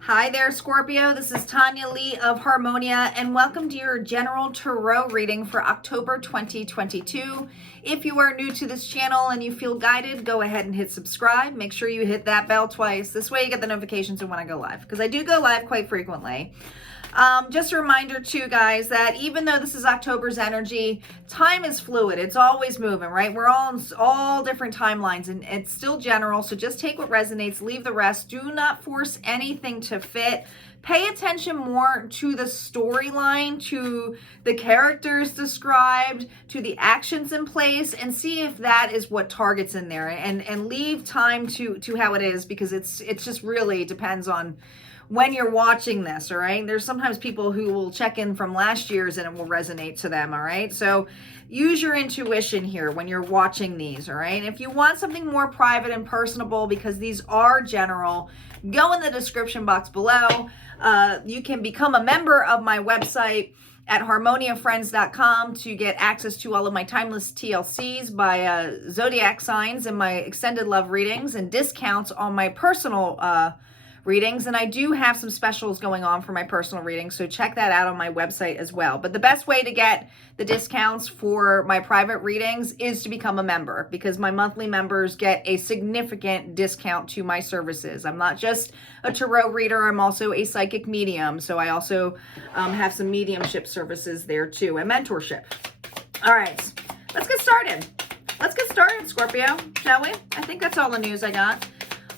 Hi there, Scorpio. This is Tanya Lee of Harmonia, and welcome to your general tarot reading for October 2022. If you are new to this channel and you feel guided, go ahead and hit subscribe. Make sure you hit that bell twice. This way you get the notifications of when I go live, because I do go live quite frequently. Just a reminder too, guys, that even though this is October's energy, time is fluid. It's always moving, right? We're all in all different timelines, and it's still general. So just take what resonates, leave the rest. Do not force anything to fit. Pay attention more to the storyline, to the characters described, to the actions in place, and see if that is what targets in there, and leave time to how it is, because it's just really depends on when you're watching this. All right, there's sometimes people who will check in from last year's and it will resonate to them. All right, so use your intuition here when you're watching these. All right, if you want something more private and personable, because these are general, go in the description box below. You can become a member of my website at harmoniafriends.com to get access to all of my timeless TLCs by zodiac signs and my extended love readings, and discounts on my personal readings. And I do have some specials going on for my personal readings, so check that out on my website as well. But the best way to get the discounts for my private readings is to become a member, because my monthly members get a significant discount to my services. I'm not just a tarot reader, I'm also a psychic medium, so I also have some mediumship services there too, and mentorship. All right, let's get started. Let's get started, Scorpio, shall we? I think that's all the news I got.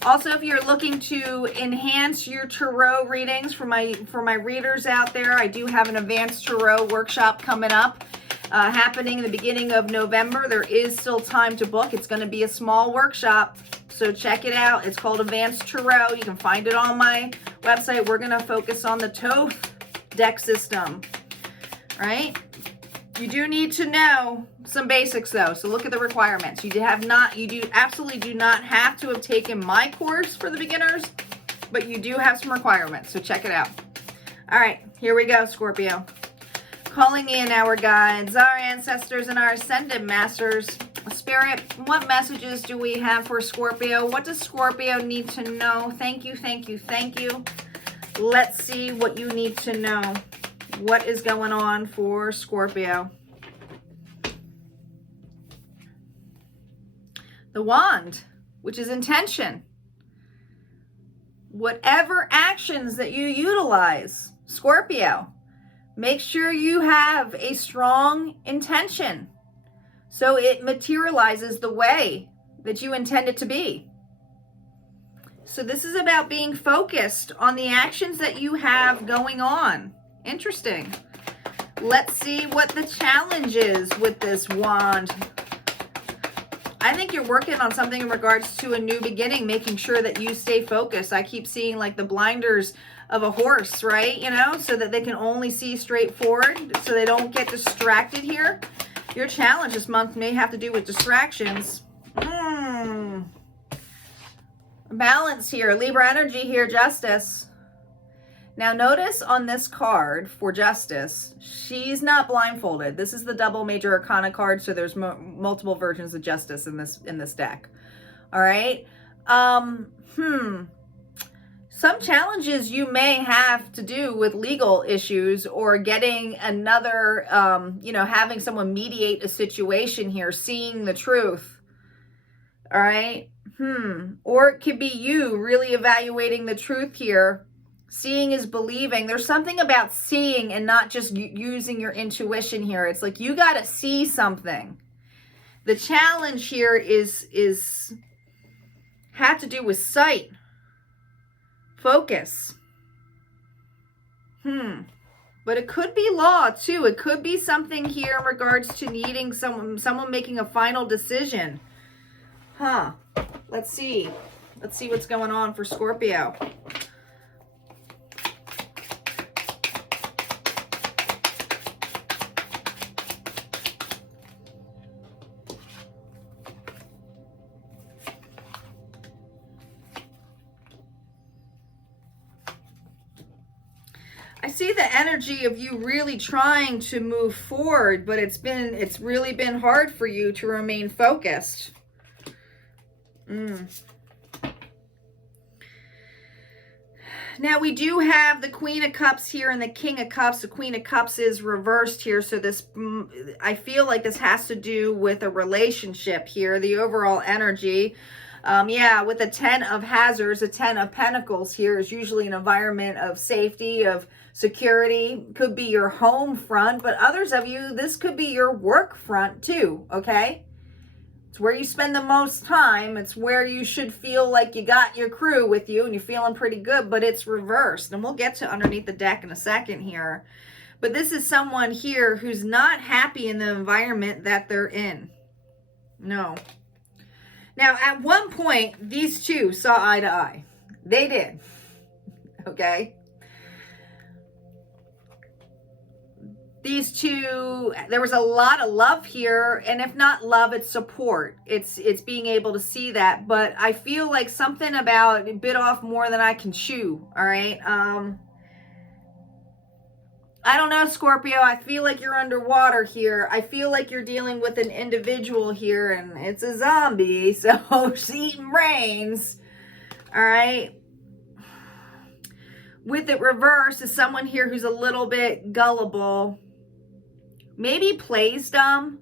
Also, if you're looking to enhance your tarot readings for my readers out there, I do have an advanced tarot workshop coming up, happening in the beginning of November. There is still time to book. It's going to be a small workshop, so check it out. It's called Advanced Tarot. You can find it on my website. We're going to focus on the THOTH deck system, right? You do need to know some basics though, so look at the requirements. You absolutely do not have to have taken my course for the beginners, but you do have some requirements, so check it out. All right, here we go, Scorpio. Calling in our guides, our ancestors, and our ascended masters. Spirit, what messages do we have for Scorpio? What does Scorpio need to know? Thank you, thank you, thank you. Let's see what you need to know. What is going on for Scorpio? The wand, which is intention. Whatever actions that you utilize, Scorpio, make sure you have a strong intention so it materializes the way that you intend it to be. So this is about being focused on the actions that you have going on. Interesting. Let's see what the challenge is with this wand. I think you're working on something in regards to a new beginning, making sure that you stay focused. I keep seeing like the blinders of a horse, right? You know, so that they can only see straight forward, so they don't get distracted here. Your challenge this month may have to do with distractions. Balance here, Libra energy here, justice. Now notice on this card for justice, she's not blindfolded. This is the double major arcana card, so there's multiple versions of justice in this deck. All right. Some challenges you may have to do with legal issues, or getting another, having someone mediate a situation here, seeing the truth. All right. Or it could be you really evaluating the truth here. Seeing is believing. There's something about seeing and not just using your intuition here. It's like you got to see something. The challenge here is have to do with sight, focus. But it could be law too. It could be something here in regards to needing someone making a final decision. Let's see. Let's see what's going on for Scorpio. I see the energy of you really trying to move forward, but it's really been hard for you to remain focused. Now we do have the Queen of Cups here and the King of Cups. The Queen of Cups is reversed here. So this, I feel like this has to do with a relationship here, the overall energy. Yeah, with the 10 of Hazards, the 10 of Pentacles here is usually an environment of safety, of security. Could be your home front, but others of you, this could be your work front too, okay? It's where you spend the most time. It's where you should feel like you got your crew with you and you're feeling pretty good, but it's reversed. And we'll get to underneath the deck in a second here. But this is someone here who's not happy in the environment that they're in. No. Now, at one point, these two saw eye to eye. They did. Okay? These two, there was a lot of love here, and if not love, it's support. It's being able to see that, but I feel like something about it bit off more than I can chew, all right? I don't know, Scorpio. I feel like you're underwater here. I feel like you're dealing with an individual here, and it's a zombie, so she's eating brains, all right? With it reversed is someone here who's a little bit gullible. Maybe plays dumb.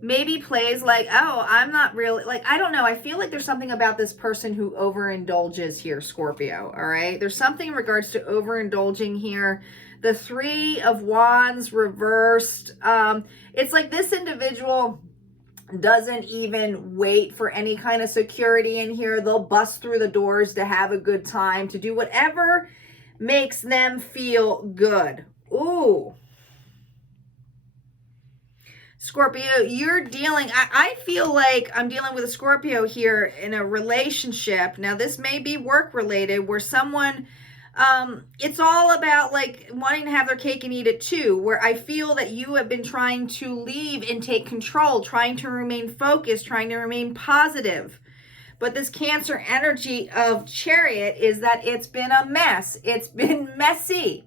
Maybe plays like, oh, I'm not really, like, I don't know. I feel like there's something about this person who overindulges here, Scorpio, all right? There's something in regards to overindulging here. The 3 of Wands reversed. It's like this individual doesn't even wait for any kind of security in here. They'll bust through the doors to have a good time, to do whatever makes them feel good. Ooh. Scorpio, you're dealing, I feel like I'm dealing with a Scorpio here in a relationship. Now, this may be work related where someone, it's all about like wanting to have their cake and eat it too, where I feel that you have been trying to leave and take control, trying to remain focused, trying to remain positive. But this Cancer energy of Chariot is that it's been a mess. It's been messy.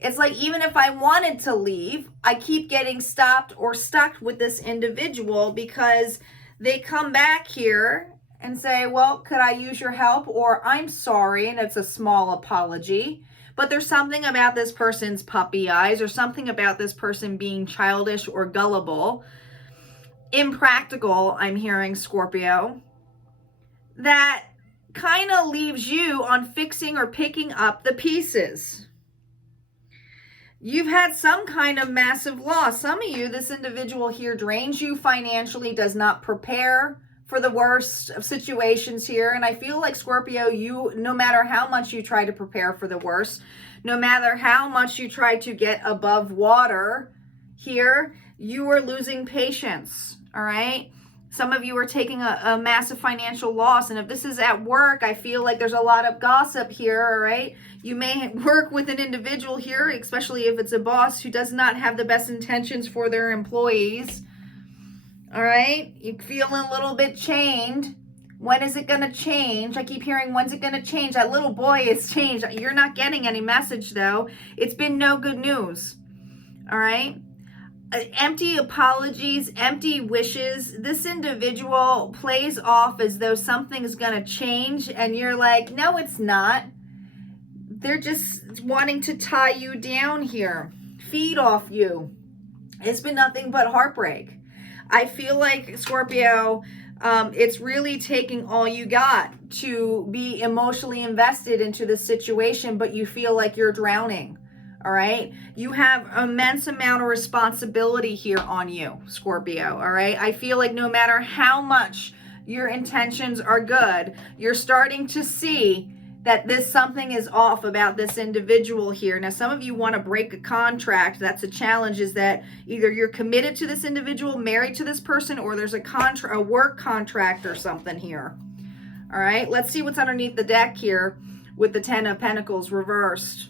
It's like even if I wanted to leave, I keep getting stopped or stuck with this individual because they come back here and say, well, could I use your help? Or I'm sorry, and it's a small apology. But there's something about this person's puppy eyes or something about this person being childish or gullible, impractical, I'm hearing, Scorpio, that kind of leaves you on fixing or picking up the pieces. You've had some kind of massive loss. Some of you, this individual here drains you financially, does not prepare for the worst of situations here. And I feel like, Scorpio, you, no matter how much you try to prepare for the worst, no matter how much you try to get above water here, you are losing patience, all right? Some of you are taking a massive financial loss. And if this is at work, I feel like there's a lot of gossip here, all right? You may work with an individual here, especially if it's a boss who does not have the best intentions for their employees, all right? You're feeling a little bit chained. When is it going to change? I keep hearing, when's it going to change? That little boy is changed. You're not getting any message, though. It's been no good news, all right? Empty apologies, empty wishes. This individual plays off as though something's going to change, and you're like, no, it's not. They're just wanting to tie you down here, feed off you. It's been nothing but heartbreak. I feel like, Scorpio, it's really taking all you got to be emotionally invested into this situation, but you feel like you're drowning. All right. You have immense amount of responsibility here on you, Scorpio. All right. I feel like no matter how much your intentions are good, you're starting to see that something is off about this individual here. Now, some of you want to break a contract. That's a challenge, is that either you're committed to this individual, married to this person, or there's a work contract or something here. All right. Let's see what's underneath the deck here with the 10 of Pentacles reversed.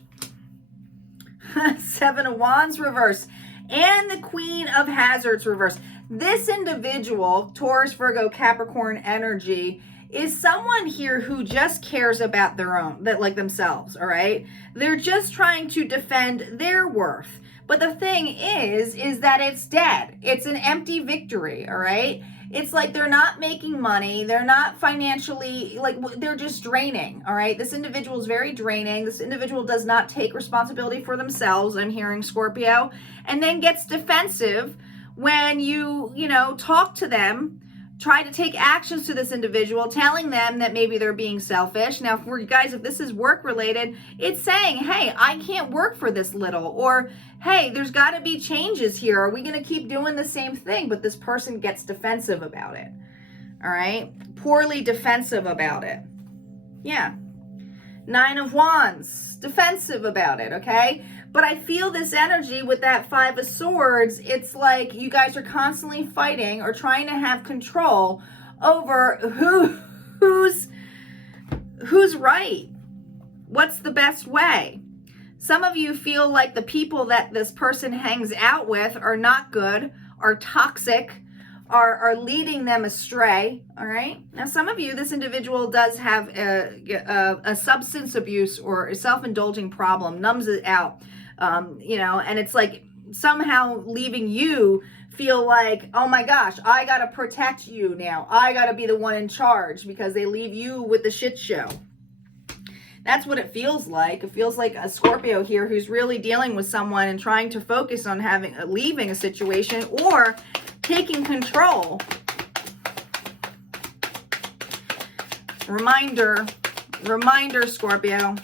7 of Wands reversed, and the Queen of Hazards reversed. This individual, Taurus, Virgo, Capricorn energy, is someone here who just cares about their own, like themselves, all right? They're just trying to defend their worth. But the thing is that it's dead. It's an empty victory, all right? It's like they're not making money. They're not financially, like, they're just draining, all right? This individual is very draining. This individual does not take responsibility for themselves, I'm hearing, Scorpio, and then gets defensive when you talk to them, try to take actions to this individual, telling them that maybe they're being selfish. Now, for you guys, if this is work related, it's saying, hey, I can't work for this little, or hey, there's got to be changes here. Are we going to keep doing the same thing? But this person gets defensive about it. All right. Poorly defensive about it. Yeah. 9 of Wands, defensive about it. Okay. But I feel this energy with that 5 of Swords. It's like you guys are constantly fighting or trying to have control over who's right. What's the best way? Some of you feel like the people that this person hangs out with are not good, are toxic, are leading them astray. All right. Now, some of you, this individual does have a substance abuse or a self-indulging problem, numbs it out, and it's like somehow leaving you feel like, oh my gosh, I got to protect you now. I got to be the one in charge, because they leave you with the shit show. That's what it feels like. It feels like a Scorpio here who's really dealing with someone and trying to focus on leaving a situation or taking control. Reminder, Scorpio.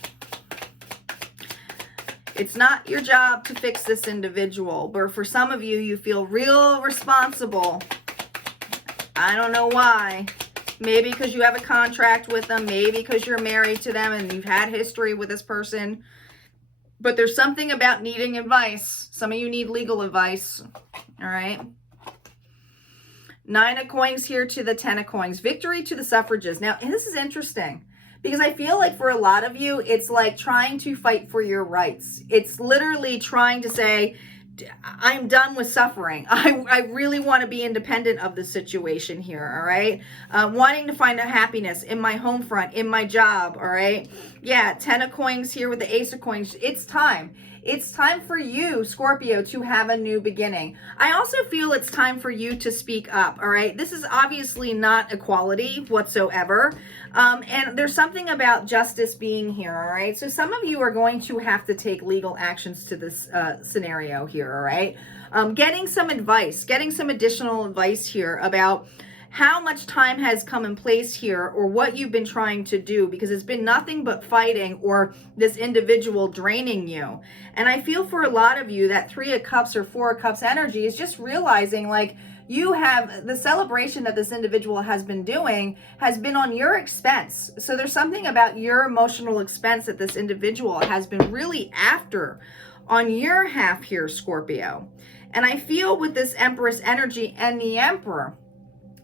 It's not your job to fix this individual, but for some of you, you feel real responsible. I don't know why. Maybe because you have a contract with them. Maybe because you're married to them and you've had history with this person. But there's something about needing advice. Some of you need legal advice. All right. 9 of Coins here to the 10 of Coins. Victory to the suffragists. Now, this is interesting, because I feel like for a lot of you, it's like trying to fight for your rights. It's literally trying to say, I'm done with suffering. I really want to be independent of the situation here, all right? Wanting to find a happiness in my home front, in my job, all right? Yeah, 10 of Coins here with the Ace of Coins. It's time. It's time for you, Scorpio, to have a new beginning. I also feel it's time for you to speak up, all right? This is obviously not equality whatsoever. And there's something about justice being here, all right? So some of you are going to have to take legal actions to this scenario here, all right? Getting some advice, getting some additional advice here about how much time has come in place here, or what you've been trying to do, because it's been nothing but fighting or this individual draining you. And I feel for a lot of you that 3 of Cups or 4 of Cups energy is just realizing, like, you have the celebration that this individual has been doing has been on your expense. So there's something about your emotional expense that this individual has been really after on your half here, Scorpio. And I feel with this Empress energy and the Emperor,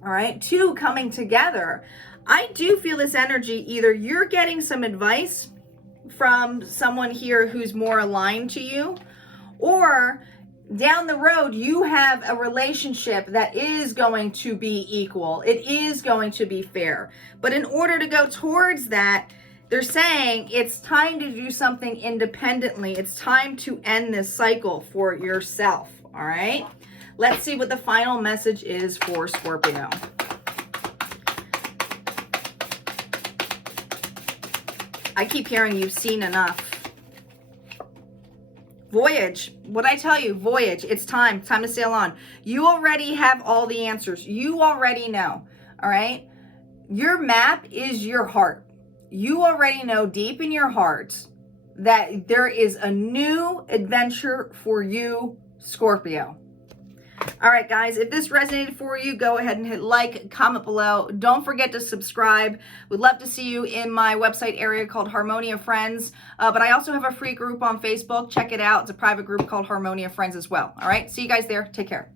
all right, 2 coming together, I do feel this energy, either you're getting some advice from someone here who's more aligned to you, or down the road, you have a relationship that is going to be equal. It is going to be fair. But in order to go towards that, they're saying it's time to do something independently. It's time to end this cycle for yourself, all right? Let's see what the final message is for Scorpio. I keep hearing you've seen enough. Voyage. What I tell you, voyage. It's time. Time to sail on. You already have all the answers. You already know. All right? Your map is your heart. You already know deep in your heart that there is a new adventure for you, Scorpio. All right, guys, if this resonated for you, go ahead and hit like, comment below. Don't forget to subscribe. We'd love to see you in my website area called Harmonia Friends. But I also have a free group on Facebook. Check it out. It's a private group called Harmonia Friends as well. All right, see you guys there. Take care.